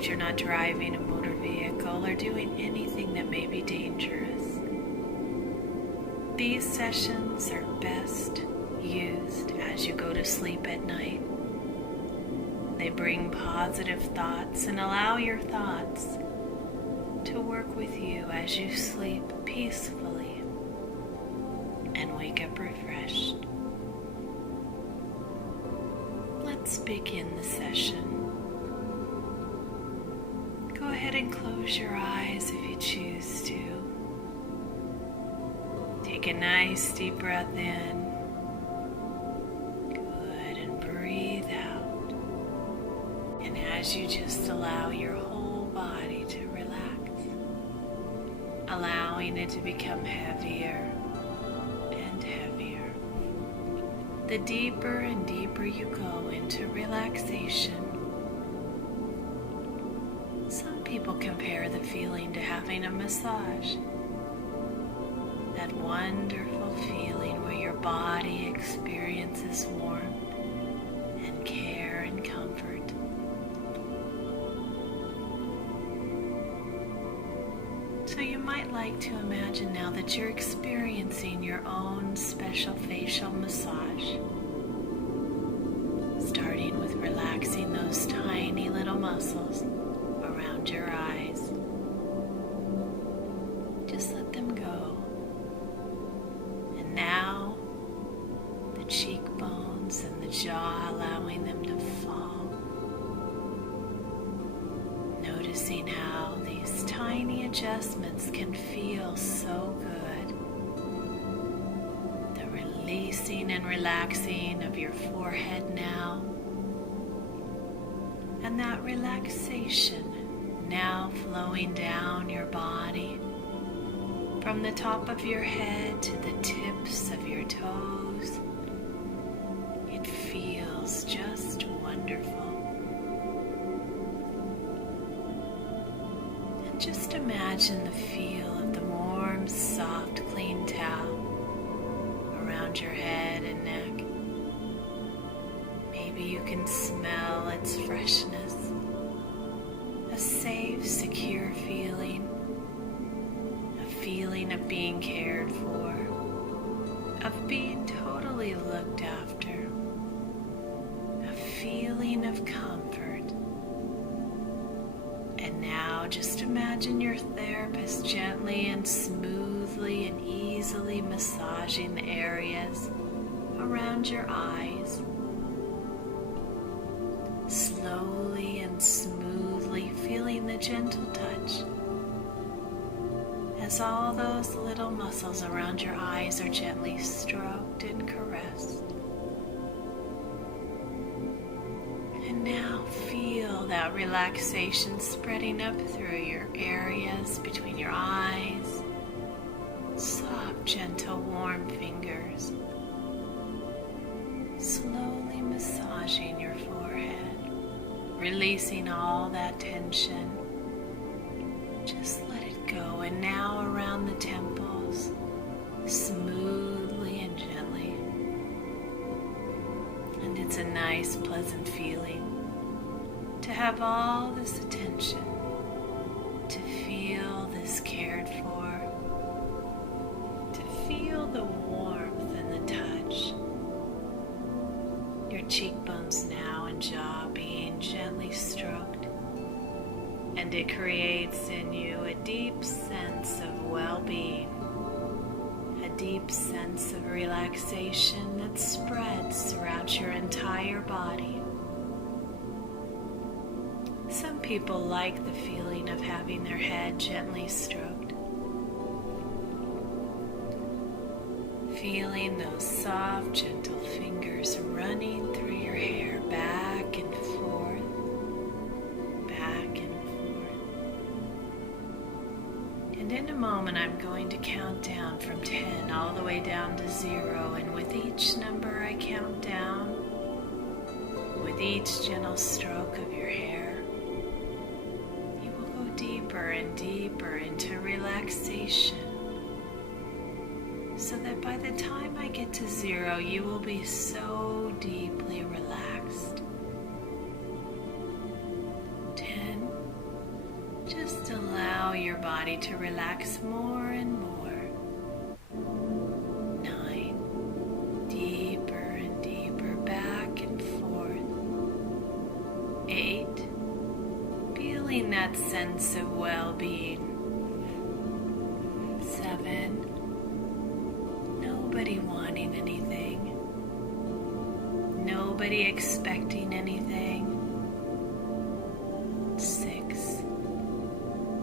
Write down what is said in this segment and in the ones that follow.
if you're not driving a motor vehicle or doing anything that may be dangerous. These sessions are best used as you go to sleep at night. They bring positive thoughts and allow your thoughts to work with you as you sleep peacefully and wake up refreshed. Let's begin the session. Go ahead and close your eyes if you choose to. Take a nice deep breath in. Good, and breathe out. And as you just allow your whole body to relax, allowing it to become heavier and heavier. The deeper and deeper you go into relaxation, some people compare the feeling to having a massage. That wonderful feeling where your body experiences warmth and care and comfort. So you might like to imagine now that you're experiencing your own special facial massage, starting with relaxing those tiny little muscles around your eyes. Just let them go. And now the cheekbones and the jaw, allowing them to fall. Noticing how these tiny adjustments can feel so good. The releasing and relaxing of your forehead now. And that relaxation now flowing down your body, from the top of your head to the tips of your toes. It feels just wonderful. And just imagine the feel of the warm, soft, clean towel around your head and neck. Maybe you can smell its freshness, a safe, secure feeling, a feeling of being cared for, of being totally looked after, a feeling of comfort. And now just imagine your therapist gently and smoothly and easily massaging the areas around your eyes, slowly and smoothly feeling the gentle touch as all those little muscles around your eyes are gently stroked and caressed. And now feel that relaxation spreading up through your areas between your eyes, soft, gentle, warm fingers, slowly massaging your forehead, releasing all that tension. Just let it go. And now around the temples, smoothly and gently. And it's a nice, pleasant feeling to have all this attention, to feel this cared for, to feel the warmth and the touch. Your cheekbones now and jaw being gently stroked, and it creates in you a deep sense of well-being, a deep sense of relaxation that spreads throughout your entire body. Some people like the feeling of having their head gently stroked, feeling those soft, gentle fingers running through your hair back and forth, back and forth. And in a moment, I'm going to count down from 10 all the way down to 0. And with each number I count down, with each gentle stroke of your hair, you will go deeper and deeper into relaxation, so that by the time I get to 0, you will be so deeply relaxed. 10, allow your body to relax more and more. 9, deeper and deeper, back and forth. 8, feeling that sense of well-being. 7, nobody wanting anything, nobody expecting anything. 6,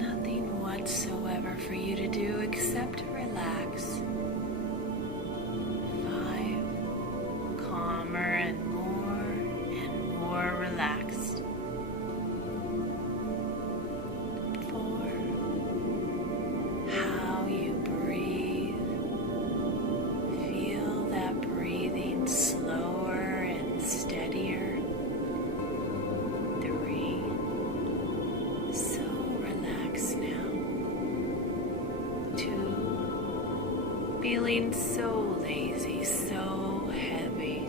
nothing whatsoever for you to do except relax. 5, calmer and more relaxed. 4, how you breathe. Feel that breathing slower and steadier. 3, so relaxed now. 2, feeling so lazy, so heavy.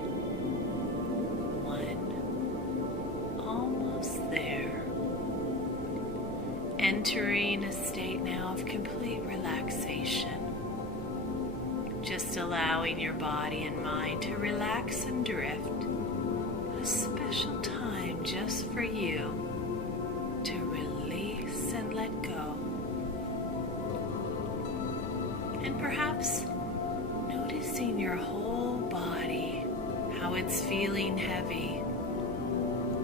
1, almost there. Entering a state now of complete relaxation. Just allowing your body and mind to relax and drift. A special time just for you to release and let go. And perhaps noticing your whole body, how it's feeling heavy.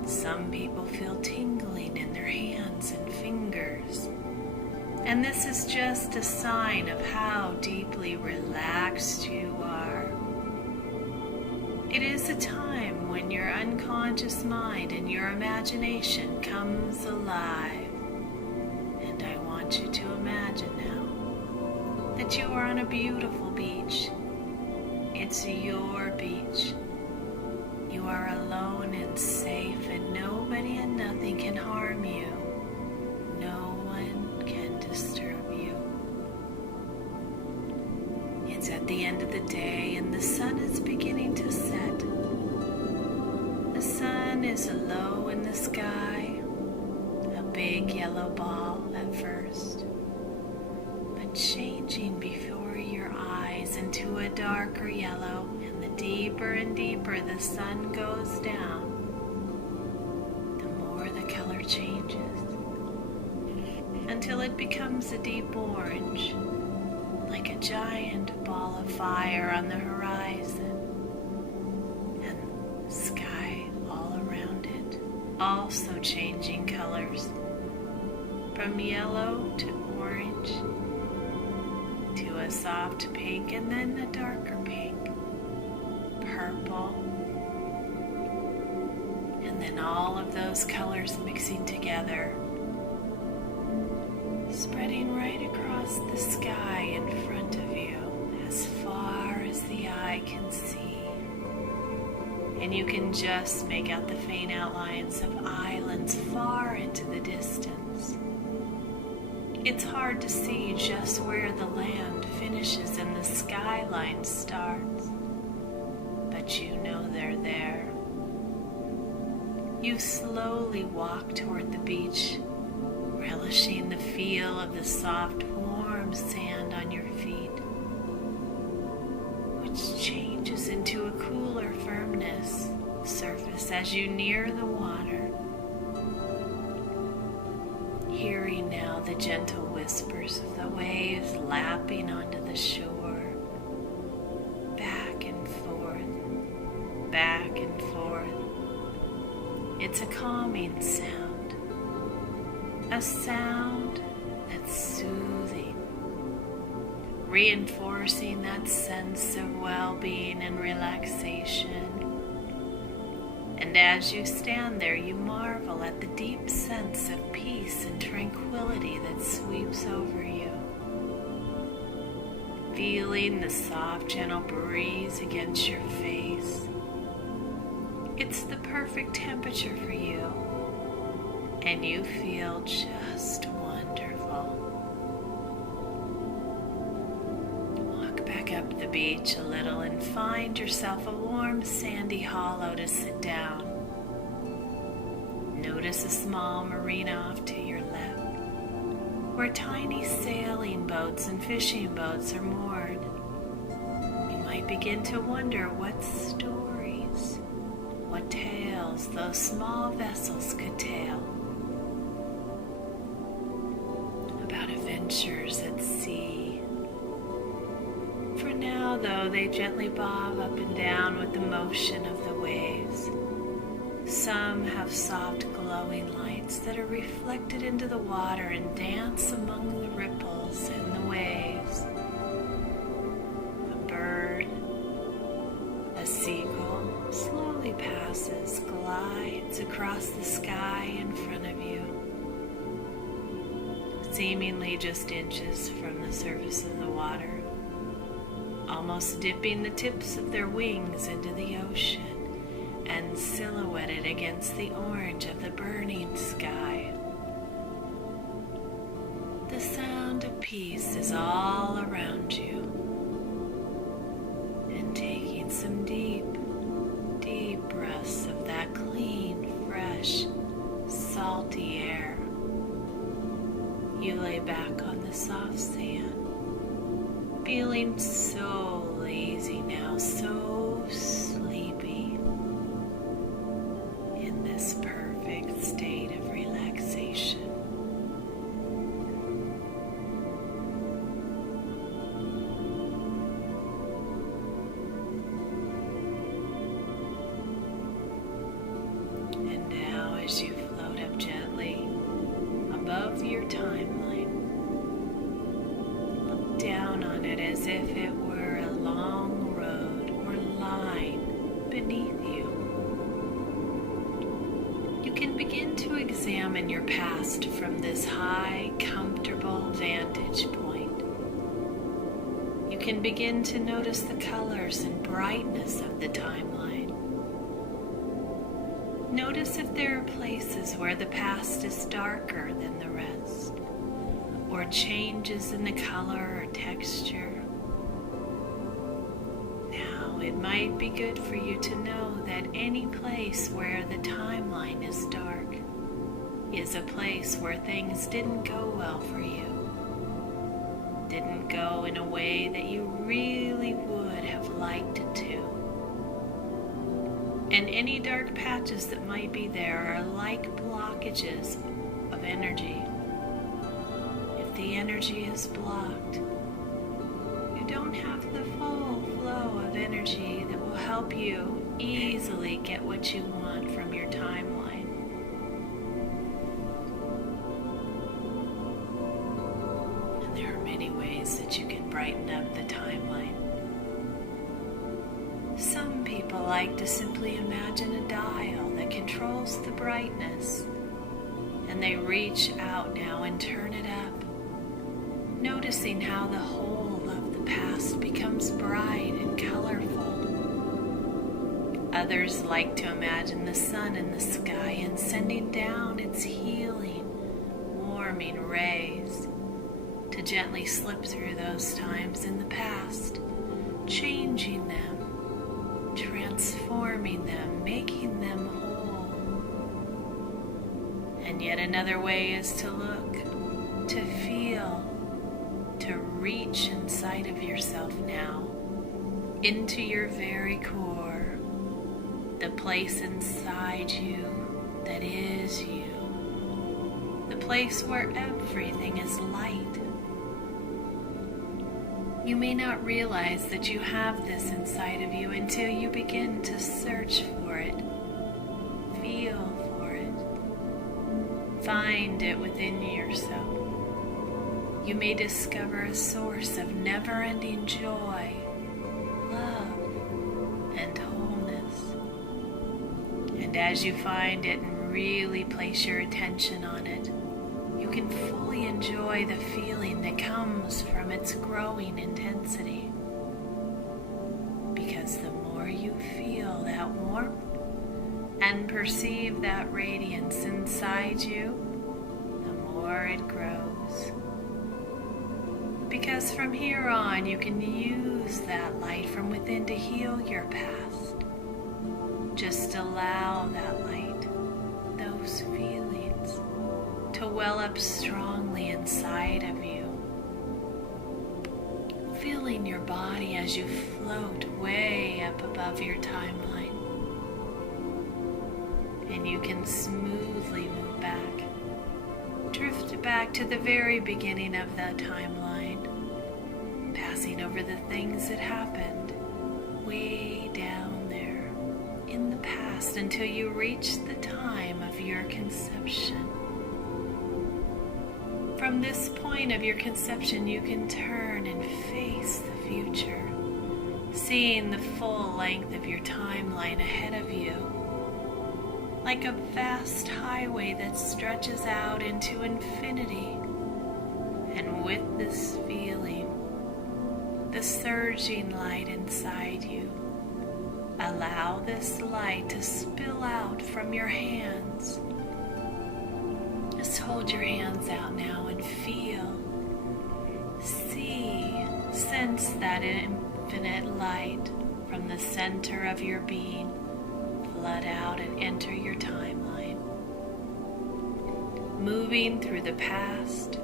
Some people feel tingling in their hands and fingers. And this is just a sign of how deeply relaxed you are. It is a time when your unconscious mind and your imagination comes alive. And I want you to imagine now that you are on a beautiful beach. It's your beach. You are alone and safe, and nobody and nothing can harm you. No one can disturb you. It's at the end of the day and the sun is beginning to set. The sun is low in the sky, a big yellow ball at first, but changing before your eyes into a darker yellow, and the deeper and deeper the sun goes down, the more the color changes, until it becomes a deep orange, like a giant ball of fire on the horizon, and sky all around it, also changing colors, from yellow to orange, to a soft pink, and then a darker pink, purple, and then all of those colors mixing together, spreading right across the sky in front of you, as far as the eye can see. And you can just make out the faint outlines of islands far into the distance. It's hard to see just where the land finishes and the skyline starts, but you know they're there. You slowly walk toward the beach, relishing the feel of the soft, warm sand on your feet, which changes into a cooler firmness surface as you near the water. Hearing now the gentle whispers of the waves lapping onto the shore, back and forth, back and forth. It's a calming sound, a sound that's soothing, reinforcing that sense of well-being and relaxation. And as you stand there, you marvel at the deep sense of peace and tranquility that sweeps over you. Feeling the soft, gentle breeze against your face. It's the perfect temperature for you, and you feel just wonderful. Walk back up the beach a little and find yourself a warm, sandy hollow to sit down. Notice a small marina off to your left, where tiny sailing boats and fishing boats are moored. You might begin to wonder what stories, what tales those small vessels could tell about adventures at sea. For now, though, they gently bob up and down with the motion of the waves. Some have soft glowing lights that are reflected into the water and dance among the ripples and the waves. A bird, a seagull, slowly passes, glides across the sky in front of you, seemingly just inches from the surface of the water, almost dipping the tips of their wings into the ocean and silhouetted against the orange of the burning sky. The sound of peace is all around you, and taking some deep, deep breaths of that clean, fresh, salty air, you lay back on the soft sand, feeling so lazy now, so sleepy, in this perfect state of relaxation. And now, as you float up gently above your timeline, look down on it as if it were a long road or line beneath you. You can begin to examine your past from this high, comfortable vantage point. You can begin to notice the colors and brightness of the timeline. Notice if there are places where the past is darker than the rest, or changes in the color or texture. Now, it might be good for you to know that any place where the timeline is dark is a place where things didn't go well for you, didn't go in a way that you really would have liked it to. And any dark patches that might be there are like blockages of energy. If the energy is blocked, you don't have the full flow of energy that will help you easily get what you want from your timeline. And there are many ways that you can brighten up the timeline. Some people like to simply imagine a dial that controls the brightness, and they reach out now and turn it up, noticing how the whole of the past becomes bright and colorful. Others like to imagine the sun in the sky and sending down its healing, warming rays to gently slip through those times in the past, changing them, transforming them, making them whole. And yet another way is to look, to feel, to reach inside of yourself now, into your very core, the place inside you that is you, the place where everything is light. You may not realize that you have this inside of you until you begin to search for it, feel for it, find it within yourself. You may discover a source of never-ending joy, love, and wholeness. And as you find it and really place your attention on it, you can fully enjoy the feeling that comes from its growing intensity. Because the more you feel that warmth and perceive that radiance inside you, the more it grows. Because from here on, you can use that light from within to heal your past. Just allow that light, those feelings, to well up strongly inside of you. Feeling your body as you float way up above your timeline. And you can smoothly move back. Drift back to the very beginning of that timeline, passing over the things that happened way down there in the past until you reach the time of your conception. From this point of your conception, you can turn and face the future, seeing the full length of your timeline ahead of you, like a vast highway that stretches out into infinity. And with this feeling, the surging light inside you, allow this light to spill out from your hands. Just hold your hands out now and feel, see, sense that infinite light from the center of your being flood out and enter your timeline. Moving through the past,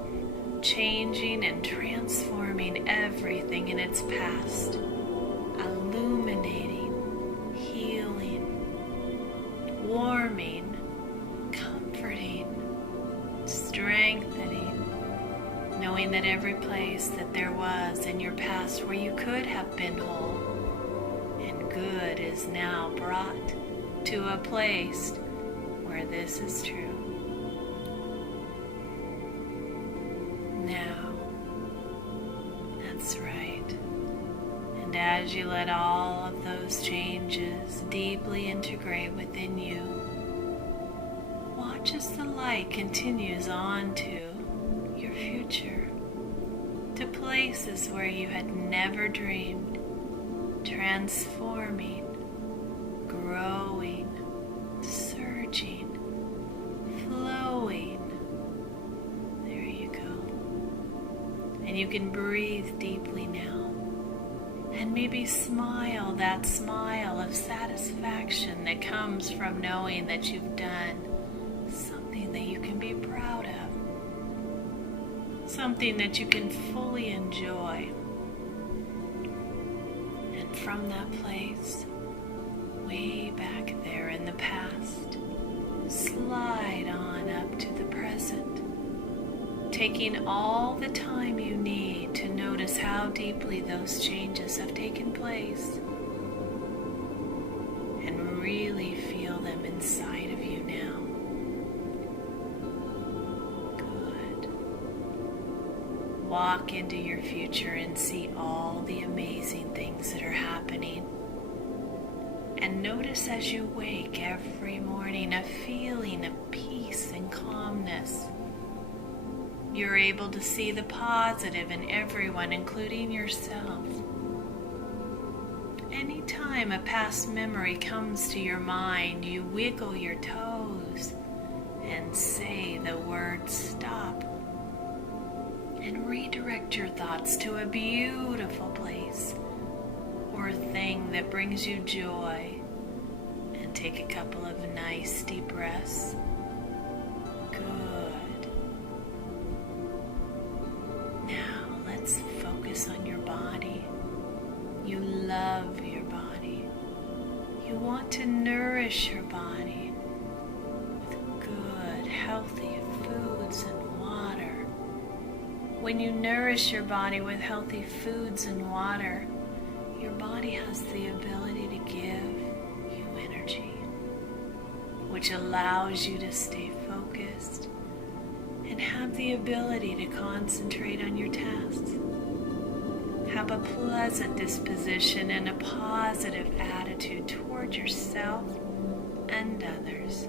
changing and transforming everything in its past, illuminating, healing, warming, comforting, strengthening, knowing that every place that there was in your past where you could have been whole and good is now brought to a place where this is true. Now, that's right. And as you let all of those changes deeply integrate within you, watch as the light continues on to your future, to places where you had never dreamed, transforming, growing, surging, flowing. There you go. And you can breathe deeply now. And maybe smile that smile of satisfaction that comes from knowing that you've done something that you can be proud of. Something that you can fully enjoy. And from that place, way back there in the past, slide on up to the present, taking all the time you need to notice how deeply those changes have taken place, and really feel them inside of you now. Good. Walk into your future and see all the amazing things that are happening. And notice as you wake every morning a feeling of peace and calmness. You're able to see the positive in everyone, including yourself. Anytime a past memory comes to your mind, you wiggle your toes and say the word stop. And redirect your thoughts to a beautiful place or thing that brings you joy, and take a couple of nice deep breaths. Good. Now let's focus on your body. You love your body. You want to nourish your body with good, healthy foods and water. When you nourish your body with healthy foods and water, your body has the ability to give you energy, which allows you to stay focused and have the ability to concentrate on your tasks. Have a pleasant disposition and a positive attitude toward yourself and others.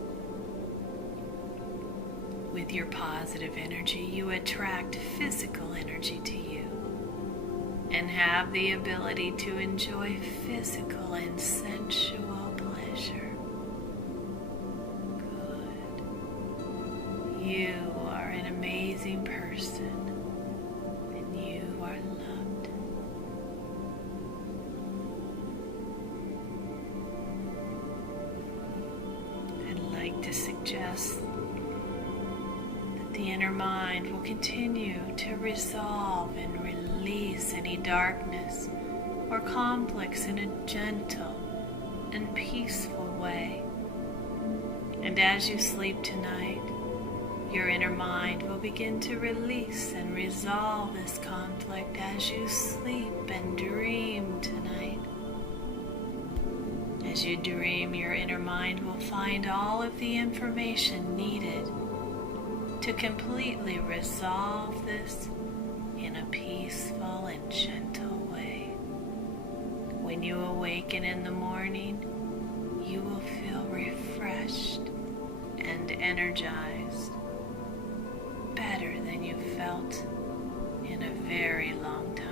With your positive energy, you attract physical energy to you and have the ability to enjoy physical and sensual pleasure. Good. You are an amazing person, and you are loved. I'd like to suggest that The inner mind will continue to resolve and release any darkness or conflicts in a gentle and peaceful way. And as you sleep tonight, your inner mind will begin to release and resolve this conflict as you sleep and dream tonight. As you dream, your inner mind will find all of the information needed to completely resolve this in a peaceful and gentle way. When you awaken in the morning, you will feel refreshed and energized, better than you felt in a very long time.